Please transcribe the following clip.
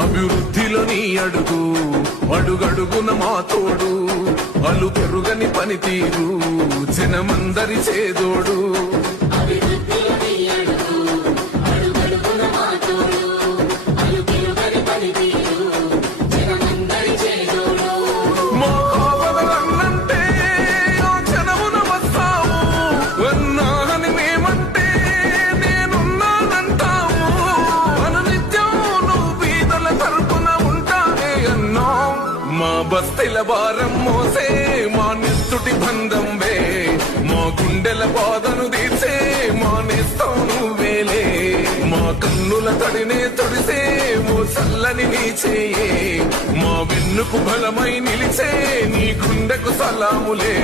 అభివృద్ధిలో నీ అడుగు అడుగడుగున మా తోడు అలు పెరుగని పనితీరు జనమందరి చేదోడు బస్తెల భారం మోసే మా నెత్తుటి బంధం వే మా గుండెల బాధను తీర్చే మా నేస్తావు నువ్వేలే మా కన్నుల తడినే తొడిసే ఓ చల్లని నీ చేయే మా వెన్నుకు బలమై నిలిచే నీ గుండెకు సలాములే